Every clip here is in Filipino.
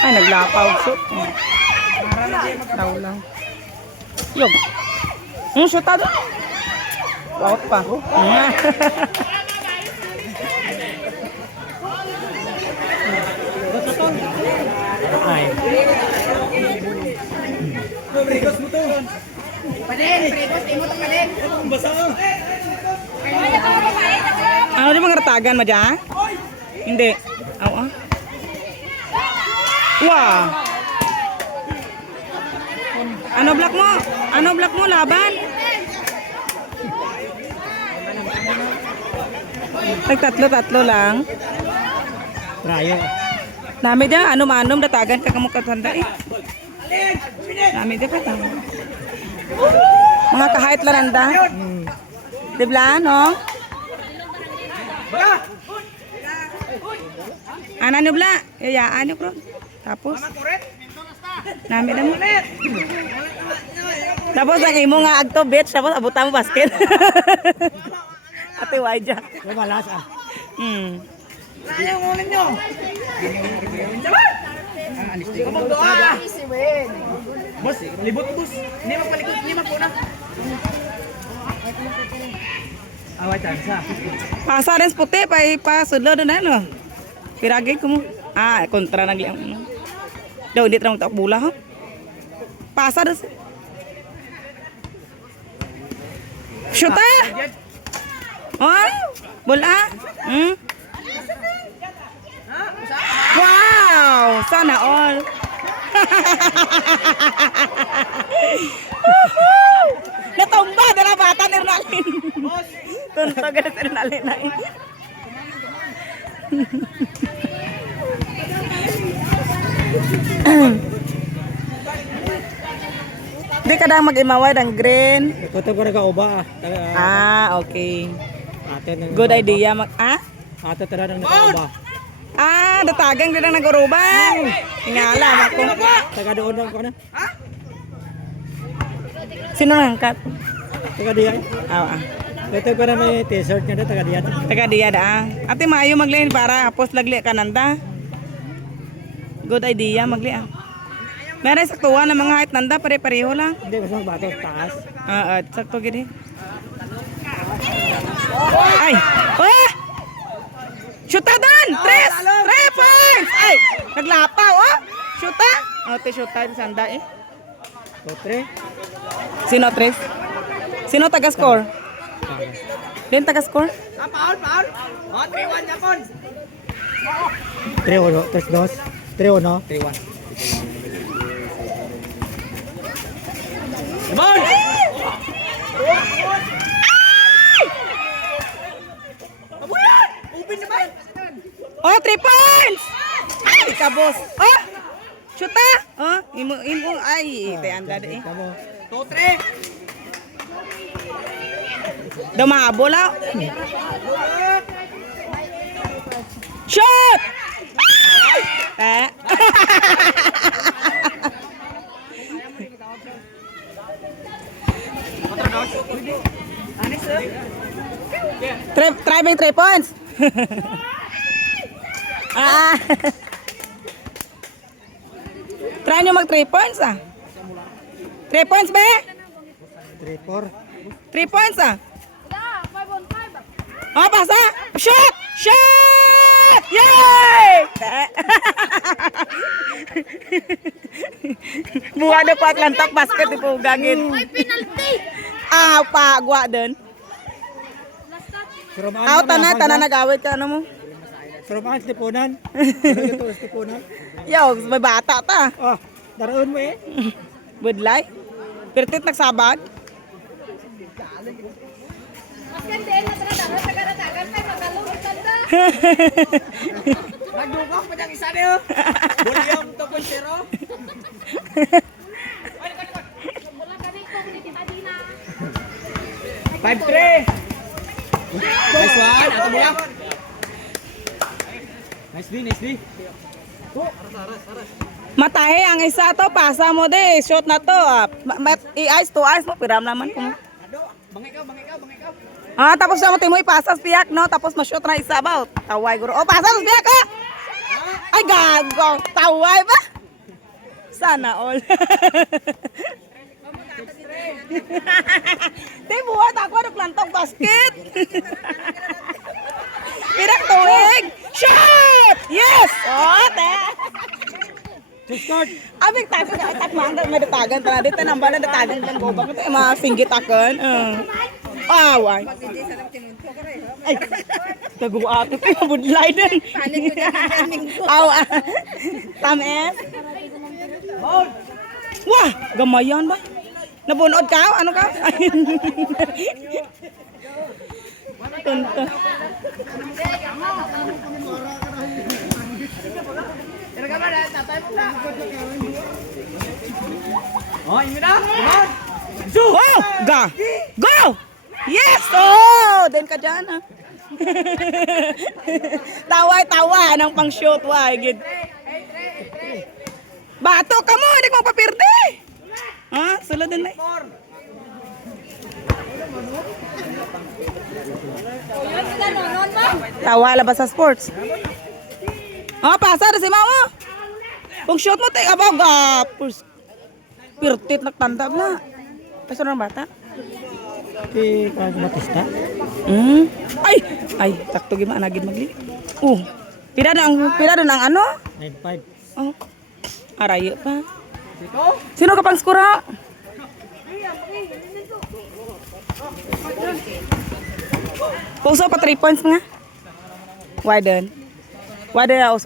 Ay, naglapaw. So, Taw lang. Yung. Yung shootado. Out pa. Nga. Ay. Ano di mga ratagan mo dyan? Hindi. Aw, ah. Wow. Ano block mo? Ano block mo? Laban? Nagtatlo-tatlo lang. Rayo. Nami dia, ano manom datagan ka kamukha tanda eh. Nami ka tanda. Mga kahit lananda. Di ba, no? Ano nyo bla? Yayaan nyo bro. Tapos? Nami na mo. Tapos ang imo nga agto bitch, tapos abutan mo basket. Ate Waja. May malas ah. Hmm. Boss, libot boss. Hindi magpalikot, hindi magpuna. Away tansa. Pasa rin puti pa ipasudlo doon ano. Piragay ko mo. Ah, kontra nagliang. ano. Daw hindi tra magtak bula ha. Pasa rin. Shoot ah! Oh, bola. Hmm? Wow! Sana all. Natumba dala bata ni Ronaldin. Tuntog na si Ronaldin na eh. Di ka na mag-imawad ang green. Ito ko na kauba ah. Ah, okay. Good idea. Mag ah? Ate tara nang nakauba. Ah, datagang din ang nag-uruban. Ingala, ako. Taga doon lang ko na. Sino nangkat? Taga diyan. Ah, ah. Ito ko na may t-shirt niya taga diyan. Taga diya da. ah. Ate maayo magli para hapos lagli kananda. Good idea magli ah. Meron saktuan ng mga height nanda pare-pareho lang. Hindi mas magbato taas. Ah, ah, sakto gini. Ay! Oh! Shoota doon! Tres! Tres points! Ay! Naglapaw, oh! Shoota! Oh, te shoota sanda eh. So, tre. Sino tres? Sino taga-score? Din taga-score? Tre uno, tres dos. Tre uno. Tre one. Oh, three points! Ay, kabos. Oh! Shoota! Oh, imo imo ay, te anda de eh. Tamo. Dumabol ah. Shoot! Eh. Try, try bang three points? ah. try nyo mag three points ah. Three points ba? Tre four. Three points ah. Oh, pasa! Shot! Shot! Yay! Buha na pa lantak basket di po gagin. Ay, penalty! Ah, pa gwa din. Out na tanan nagawit ka ano mo. Surumaan stipunan. Ito stipunan. Yo, may bata ta. Oh, daroon mo eh. Budlay. Pertit nagsabag. Nagdugok pa niyang isa niyo. Bulyong to po zero. Na. 5-3. Nice one. Ato mo lang. Nice D, nice D. Matahe ang isa to, pasa mo de, shot na to. Ah. I-ice to ice mo, piram naman ko. Bangay ka, bangay ka, bangay ka. Ah, tapos mo timoy pasas piyak no, tapos ma-shoot na isa ba? Taway guro. Oh, pasas piyak ka. Ay gago, taway ba? Sana all. Te buhat ako ano plantong basket. Pirang tuig. Shot! Yes! Oh, te. Aming tago ka tak mangga may datagan pa dito nang bala datagan kan gobak ito mga singgit akon. Uh. Away. Ay. Tago ato ko budlay din. Aw. Tames. Wah, gamayan ba? Nabunod ka? Ano ka? Tonto. Oh, imi na. Come on. Oh! Ga! Go! Yes! Oh! Then ka dyan, ah. taway, tawa. Nang pang shoot, why? Gid. Bato ka mo! Hindi mo papirde! Ha? Sulod din na. Yun sila nonon mo. Tawa, labas sa sports. Oh, pasa na si mama. Kung shoot mo, take abaw, gapos. Pirtit nagtanda na. Pasok ng bata. Ti kag Batista. Hmm? Ay! Ay, takto gima anagid magli. Oh. Pira na ang pira na ang ano? 95. Oh. Arayo pa. Sino ka pang skura? Puso pa 3 points nga. Widen.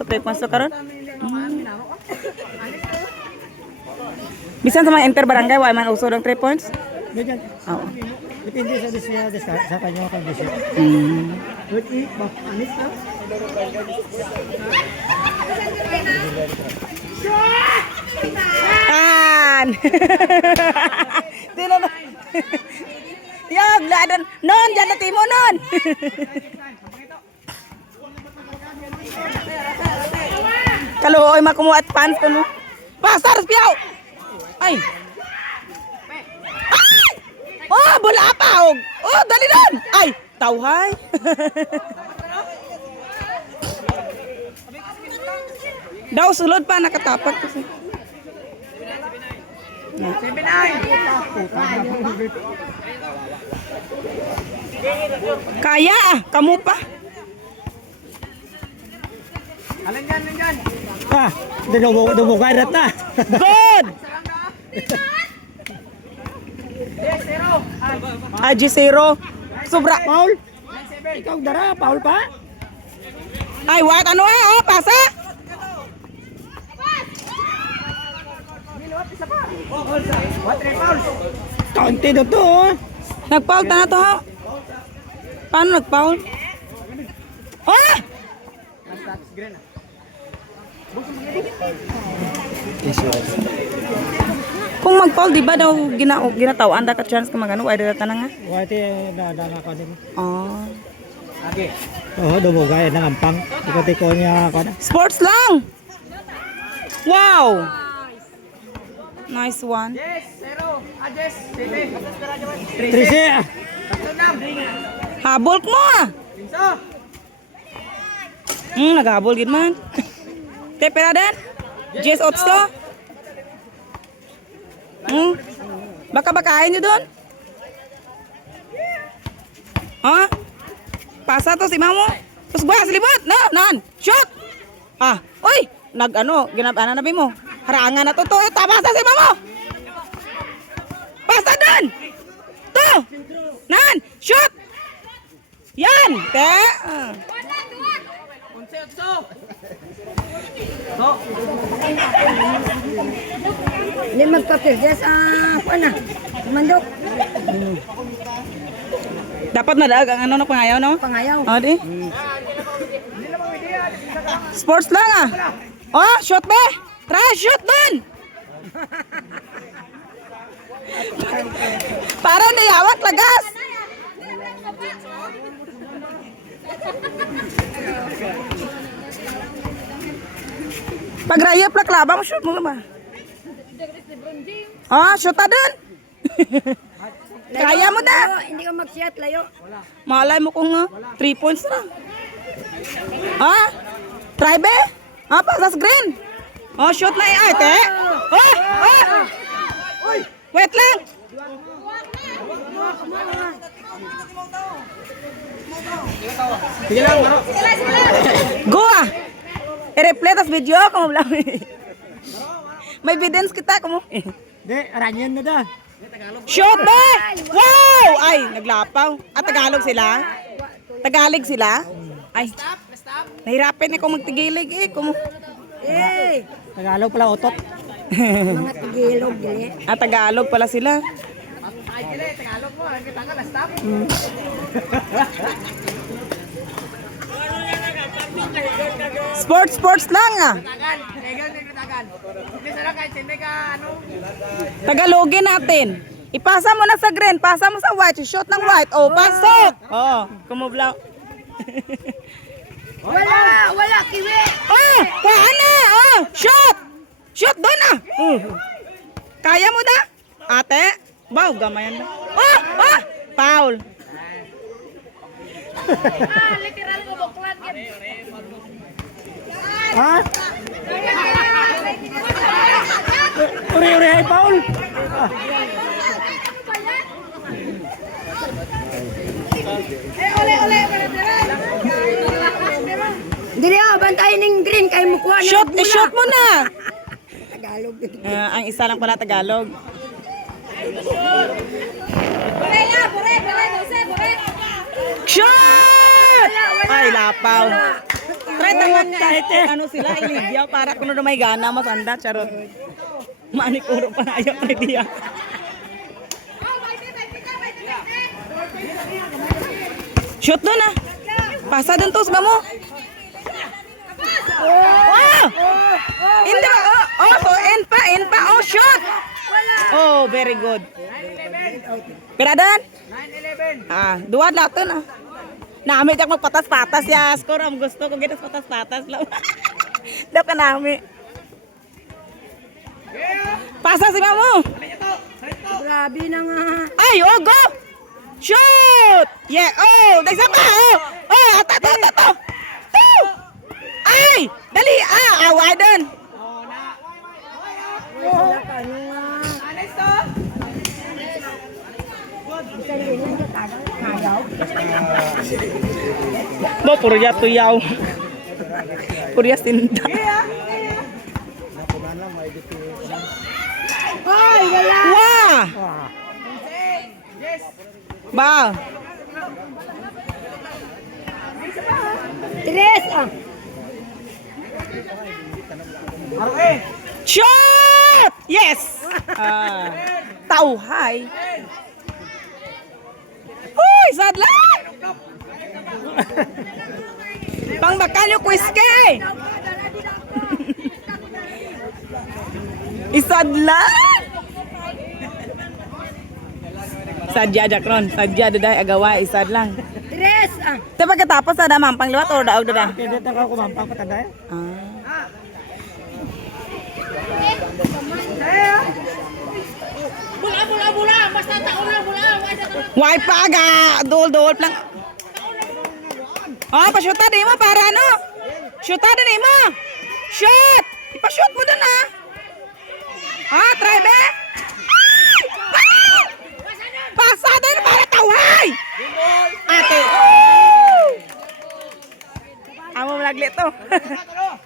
3 points to karon. Mm. Bisan sa mga inter barangay, why man uso ng 3 points? Ganyan. Oo. Depende sa disya sa, sa kanya kondisyon. Mm. Good eat, ba? Anis ka? Tan! Di na ladan. Non, dyan na timo, non. Kaluoy makumuha at pants ko, no? Pasar, piyaw! Ay! Ay! Oh, bula pa! Oh, oh dali doon! Ay, tawhay! Daw, sulod pa, nakatapat kasi. Kaya ah, kamu pa. Alin dyan, alin dyan. Ah, dumubo, dumubo na. Good! Ay, zero. Sobra. Paul? Ikaw dara, Paul pa? Ay, what? Ano ah? Oh, pasa? Kaunti na to, oh. Nag-foul ta na to ha? Paano nag-foul? Ah! Kung mag-foul, di ba daw gina ginatawaan da ka chance ka magano? Ay, data na nga. Wati, dadana ka din. Oh. Oo, dumugay na ang pang. Tiko-tiko niya ako na. Sports lang! Wow! Nice one. Trisi, ah. Habol mo ah! Hmm, naghabol gid man. Te peradan? Jess Otso? Hmm? Baka bakain nyo doon? Ha? Pasa to si mamo. Tapos buhas libot. No, nan. Shoot! Ah, uy! Nag ano, ginab ano nabi mo? Harangan na to to. Eh, tama sa si mamo. Pasa doon! To! Nan! Shoot! Yan! Te! Ah. Hindi magpapirdes. Ah, ano na? Mandok. Dapat na daag ang ano na pangayaw, no? Pangayaw. O, di? Sports lang, ah. Oh, shoot be! Try, shoot dun! Para niyawat, lagas! Pag raya plak labang shoot mo ba? Ah, shoot ta dun. Kaya mo na. Hindi ka mag-shot, layo. Malay mo kung 3 points na. Ha? Try be? Ha, pasas green. Oh, shoot na eh. Ay, te. Oh, oh. Wait lang. Go ah. I-replay tas video ko mo lang. May evidence kita ko mo. Di, aranyan na da. Shot be! Wow! Ay, naglapaw. Ah, Tagalog sila? Tagalog sila? Ay. Nahirapan ako magtigilig eh. Kumu Eh, Tagalog pala otot. mga tigilog, dili. ah, Tagalog pala sila. Sports, sports lang ah. Tagalogin natin. Ipasa mo na sa green, pasa mo sa white, shoot ng white. Oh, pasok! Oh, kumublaw. Wala, wala, kiwi. Oh, kuha na! Oh, shoot! Shoot doon ah! Oh. Kaya mo na? Ate? Baw, gamayan na. Oh, oh! Foul. Ah, literal ko buklan yan. Ha? Uri-uri ay Paul. Dili ah, bantayan ng green kay mo kuha Shoot, eh, shoot mo na! Tagalog. Ah, ang isa lang pala Tagalog. Na. Shoot! Ay, lapaw. Try tangan nga eh. Ano sila, iligyaw para kung ano may gana, mas anda, charot. Manikuro pa na ayaw, try diya. Shoot doon ah. Pasa doon tos ba mo? Oh! Hindi oh, oh, so end pa, end pa. Oh, shot! Oh, very good. Piradan? 9-11. Ah, duwad lang ito na. Nami jak magpatas-patas ya. Score ang gusto ko gitas patas-patas lang. Daw ka nami. Pasa si mamo. Grabe na nga. Ay, oh, go! Shoot! Yeah, oh, dagsa pa, oh! Oh, ato, ato, ato, ato! Two! Ay! Dali, ah, away doon. Wala ka ano nga. Sarili lang ka tagaw. Bo, puro ya tuyaw. Puro ya wala. Wah! Ba, Tres ah. shot! Yes! Ah, tauhay. Uy, sadlan! Pang bakalyo kwiske! Isadlan! Sadya Jakron, sadya daday agawa isad lang. Tres ah. Te pagkatapos ada mampang liwat o daog dada. Pwede na ka kumampang patanda eh. Ah. Bula, bula, bula. Basta taon bula. Why pa aga? Dol dol lang. Ah, pa-shoota din mo para ano? Shoota din mo. Shot! Ipa-shoot mo dun ah. Ah, try be. Ah! Pasa din para tawhay. Ate. Amo malagli to.